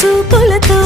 చూపులతో